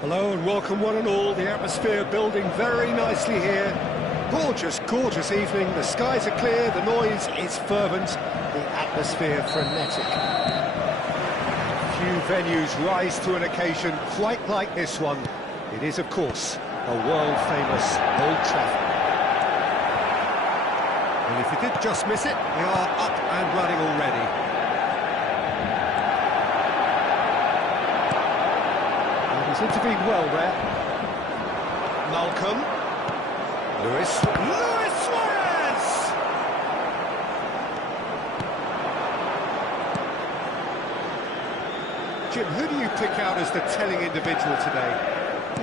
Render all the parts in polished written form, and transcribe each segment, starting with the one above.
Hello and welcome one and all. The atmosphere building very nicely here. Gorgeous, gorgeous evening. The skies are clear, the noise is fervent, the atmosphere frenetic. Few venues rise to an occasion quite like this one. It is, of course, a world-famous Old Trafford. And if you did just miss it, we are up and running already. He's intervened well there. Malcolm. Luis Suarez! Jim, who do you pick out as the telling individual today?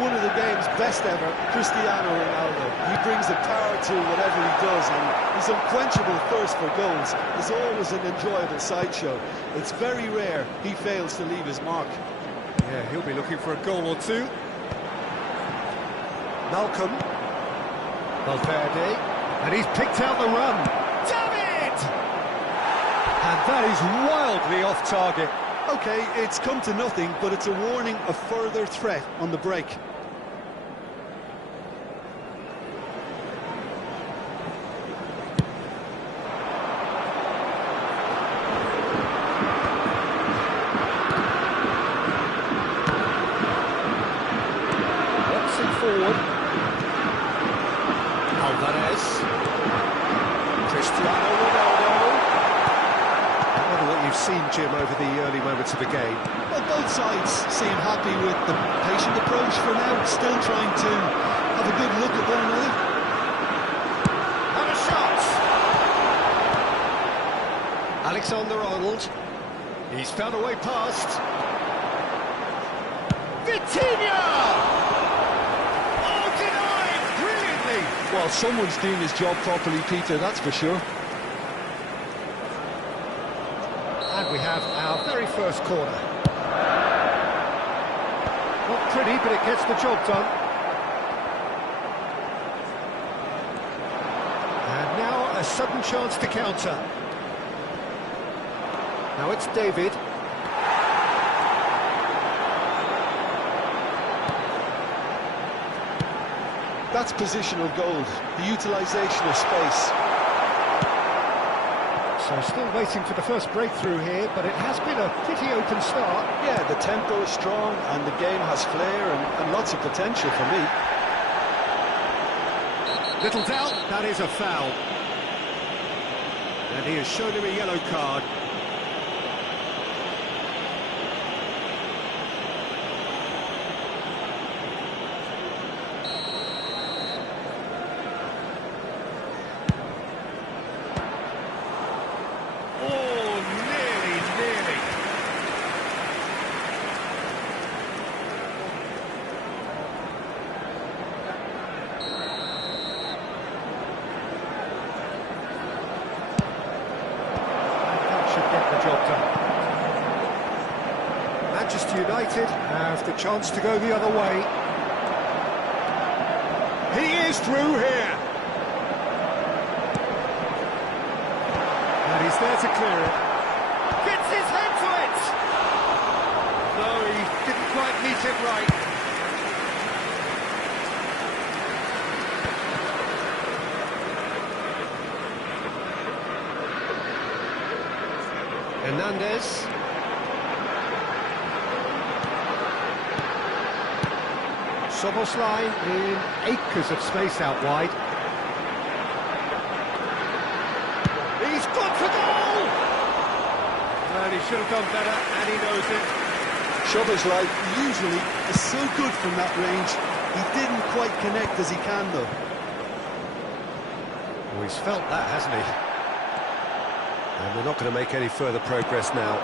One of the game's best ever, Cristiano Ronaldo. He brings the power to whatever he does, and his unquenchable thirst for goals is always an enjoyable sideshow. It's very rare he fails to leave his mark. Yeah, he'll be looking for a goal or two. Malcolm. Valverde. And he's picked out the run. David! And that is wildly off target. OK, it's come to nothing, but it's a warning of further threat on the break. Forward. Alvarez. Cristiano Ronaldo. I wonder what you've seen, Jim, over the early moments of the game. Well, both sides seem happy with the patient approach for now, still trying to have a good look at one another. And a shot! Alexander-Arnold. He's found a way past. Vitinha! Well, someone's doing his job properly, Peter, that's for sure. And we have our very first corner. Not pretty, but it gets the job done. And now a sudden chance to counter. Now it's David. That's positional gold, the utilisation of space. So still waiting for the first breakthrough here, but it has been a pretty open start. Yeah, the tempo is strong and the game has flair and lots of potential for me. Little doubt, that is a foul. And he has shown him a yellow card. Manchester United have the chance to go the other way. He is through here. And he's there to clear it. Gets his head to it! No, he didn't quite meet it right. Hernandez. Soboslai in acres of space out wide. He's got for goal! And he should have done better, and he knows it. Soboslai usually is so good from that range. He didn't quite connect as he can, though. Well, he's felt that, hasn't he? And they're not going to make any further progress now.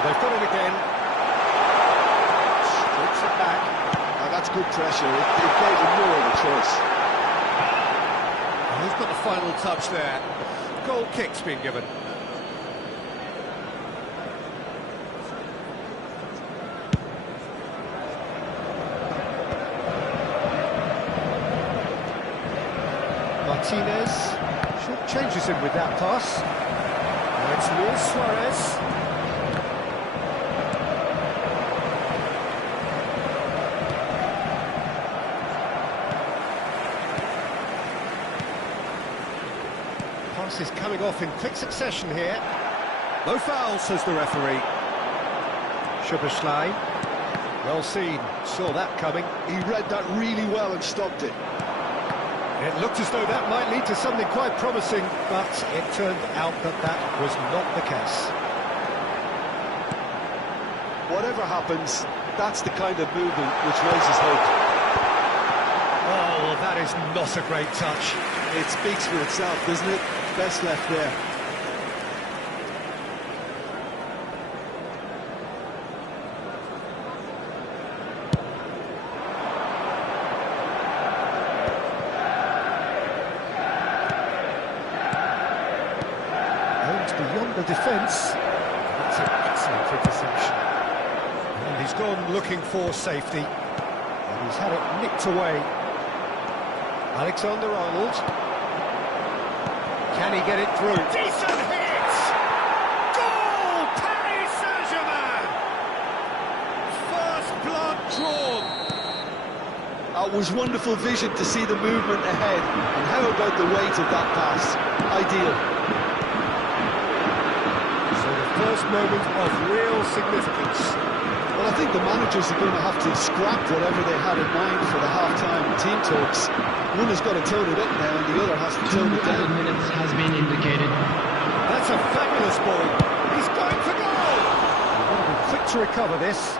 They've got it again. Strips it back. Now that's good pressure. It gave him more of a choice. And he's got the final touch there. Goal kick's been given. Martinez short changes him with that pass. Now it's Luis Suarez. Passes coming off in quick succession here. No foul, says the referee. Schuberschlein. Well seen, saw that coming. He read that really well and stopped it. It looked as though that might lead to something quite promising, but it turned out that that was not the case. Whatever happens, that's the kind of movement which raises hope. Oh, that is not a great touch. It speaks for itself, doesn't it? Best left there. Beyond the defence. That's an excellent interception. And he's gone looking for safety. And he's had it nicked away. Alexander-Arnold. Can he get it through? Decent hit! Goal! Paris Saint-Germain! First blood drawn. It was wonderful vision to see the movement ahead. And how about the weight of that pass? Ideal. First moment of real significance. Well, I think the managers are going to have to scrap whatever they had in mind for the half-time team talks. One has got to tone it up now, and the other has to tone it down. 2 minutes has been indicated. That's a fabulous ball. He's going for goal. He's got to be quick to recover this.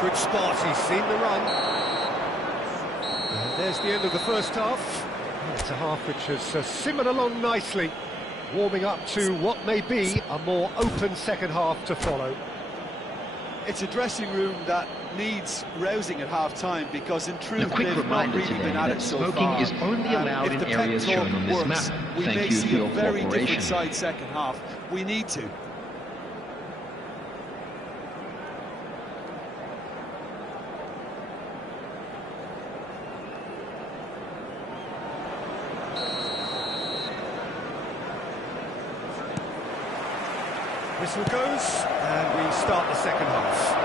Good spot, he's seen the run. And there's the end of the first half. It's a half which has simmered along nicely, warming up to what may be a more open second half to follow. It's a dressing room that needs rousing at half-time because in truth A quick they've not reminder really today been at that it so smoking far. is only allowed if in the areas pep talk shown on this works, map. we Thank may you for see your a very cooperation. different side second half. We need to. Whistle goes, and we start the second half.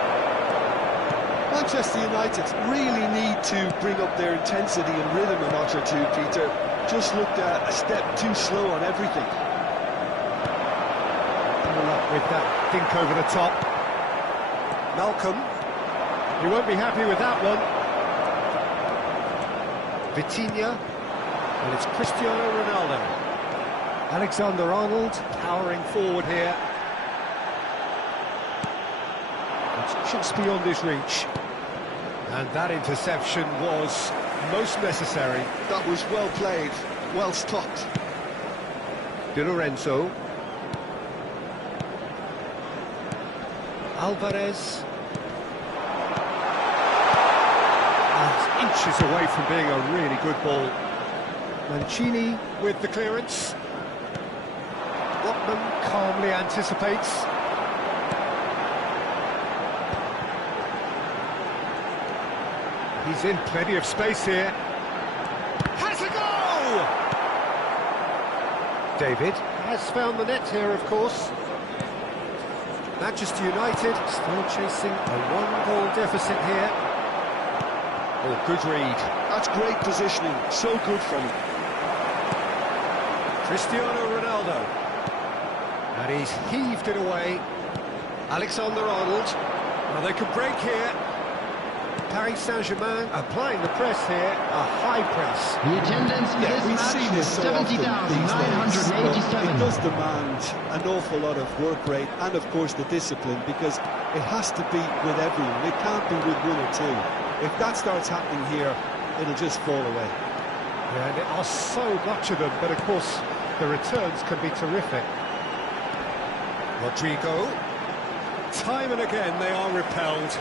Manchester United really need to bring up their intensity and rhythm a notch or two, Peter. Just looked a step too slow on everything. Pull up with that dink over the top. Malcolm. He won't be happy with that one. Vitinha. And it's Cristiano Ronaldo. Alexander-Arnold powering forward here. It's just beyond his reach. And that interception was most necessary. That was well played, well stopped. Di Lorenzo. Alvarez. And inches away from being a really good ball. Mancini with the clearance. Botman calmly anticipates. He's in plenty of space here. Has a goal! David has found the net here, of course. Manchester United still chasing a one-goal deficit here. Oh, good read. That's great positioning, so good from him. Cristiano Ronaldo. And he's heaved it away. Alexander-Arnold. Well, they could break here. Paris Saint-Germain applying the press here, a high press. The attendance for this We match see was this so often these days. But 70,987. it does demand an awful lot of work rate and, of course, the discipline, because it has to be with everyone. It can't be with one or two. If that starts happening here, it'll just fall away. Yeah, and there are so much of them, but of course the returns can be terrific. Rodrigo. Time and again they are repelled.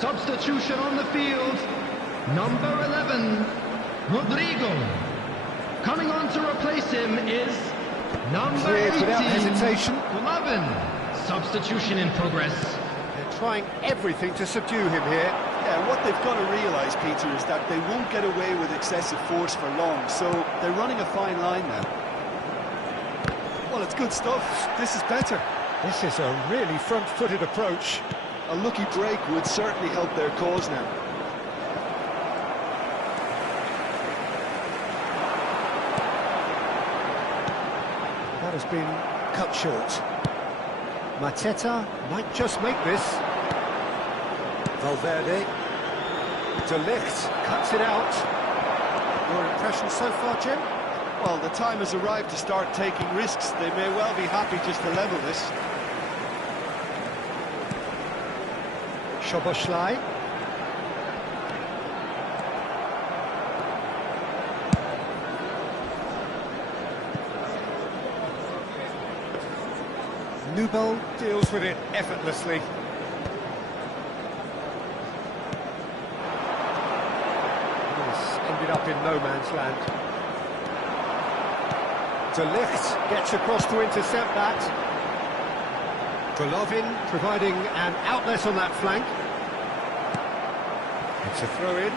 Substitution on the field. Number 11, Rodrigo. Coming on to replace him is number Cleared 18, without hesitation. Glovin. Substitution in progress. They're trying everything to subdue him here. Yeah, what they've got to realise, Peter, is that they won't get away with excessive force for long, so they're running a fine line now. Well, it's good stuff. This is better. This is a really front-footed approach. A lucky break would certainly help their cause now. That has been cut short. Mateta might just make this. Valverde. De Ligt cuts it out. Your impression so far, Jim? Well, the time has arrived to start taking risks. They may well be happy just to level this. Szoboszlai. Nubel deals with it effortlessly. This ended up in no man's land. De Ligt gets across to intercept that. Golovin providing an outlet on that flank. It's a throw-in.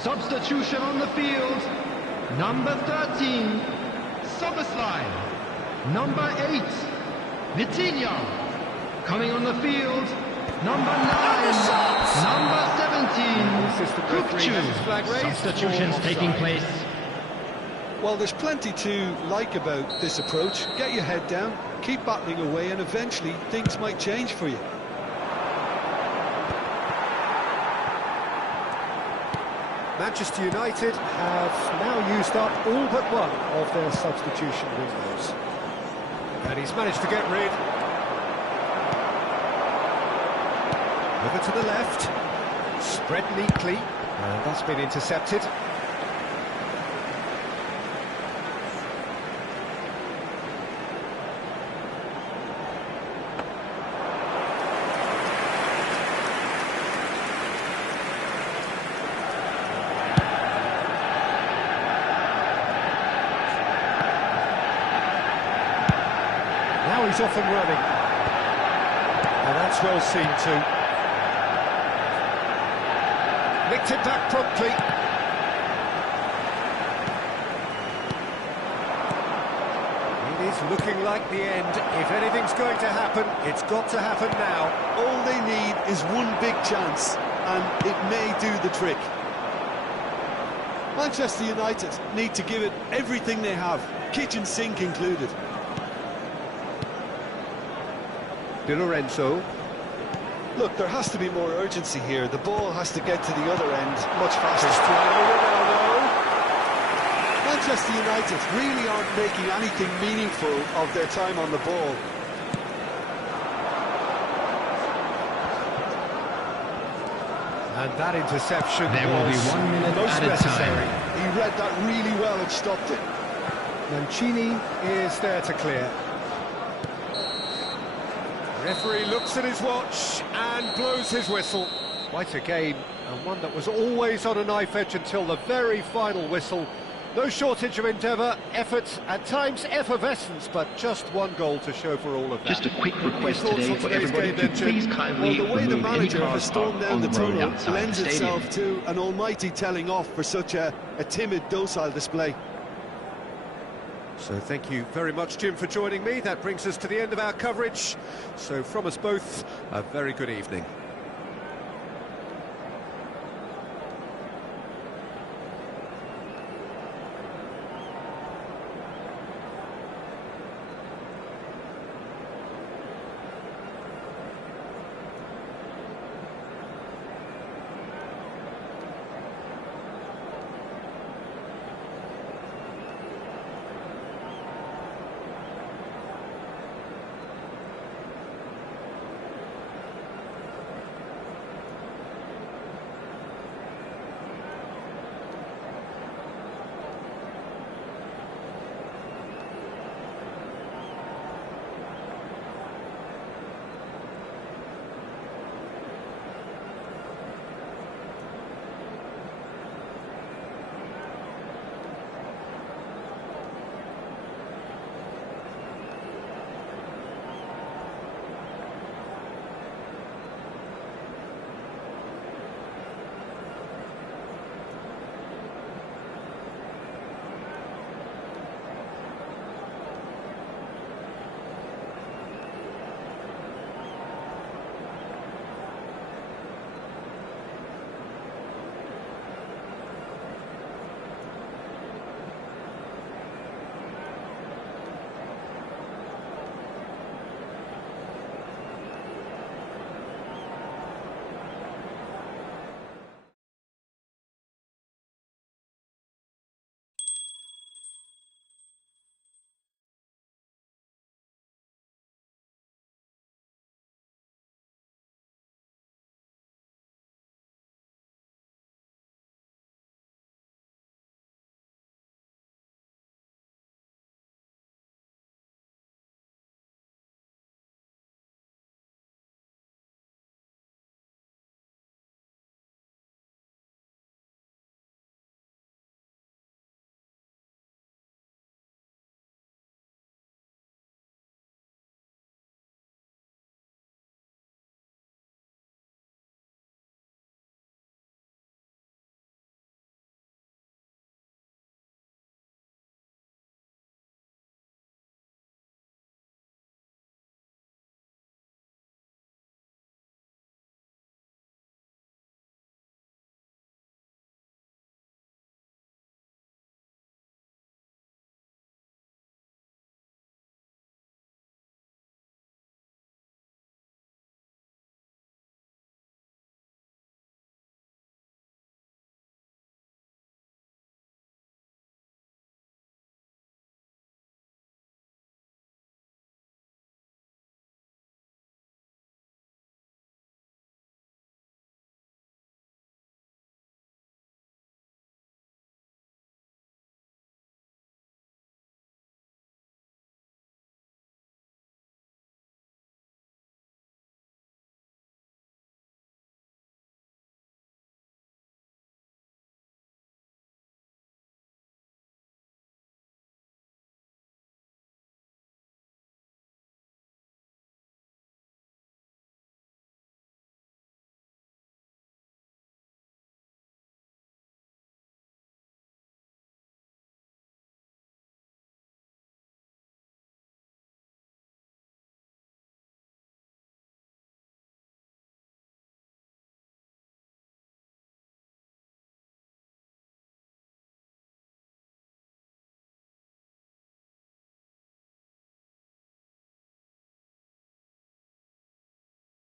Substitution on the field. Number 13, Soboslai. Number 8, Vitinha. Coming on the field, number 9, number 17, Kukcu. Substitutions taking place. Well, there's plenty to like about this approach. Get your head down, keep battling away, and eventually things might change for you. Manchester United have now used up all but one of their substitution windows. And he's managed to get rid. Over to the left. Spread neatly. And that's been intercepted. Now he's off and running. And that's well seen too. Nicked it back promptly. It is looking like the end. If anything's going to happen, it's got to happen now. All they need is one big chance, and it may do the trick. Manchester United need to give it everything they have, kitchen sink included. Di Lorenzo. Look, there has to be more urgency here. The ball has to get to the other end much faster. Cristiano Ronaldo. Manchester United really aren't making anything meaningful of their time on the ball. And that interception There will be was 1 minute most added necessary. time. He read that really well and stopped it. Mancini is there to clear. Referee looks at his watch and blows his whistle. Quite a game, and one that was always on a knife edge until the very final whistle. No shortage of endeavour, effort, at times effervescence, but just one goal to show for all of that. Just a quick request Thoughts today on for today's everybody game to then, Jim? please kindly Well, the way the remove any manager cars has stormed parked down on the the road tunnel outside lends the stadium. itself to an almighty telling off for such a timid, docile display. So thank you very much, Jim, for joining me. That brings us to the end of our coverage. So from us both, a very good evening.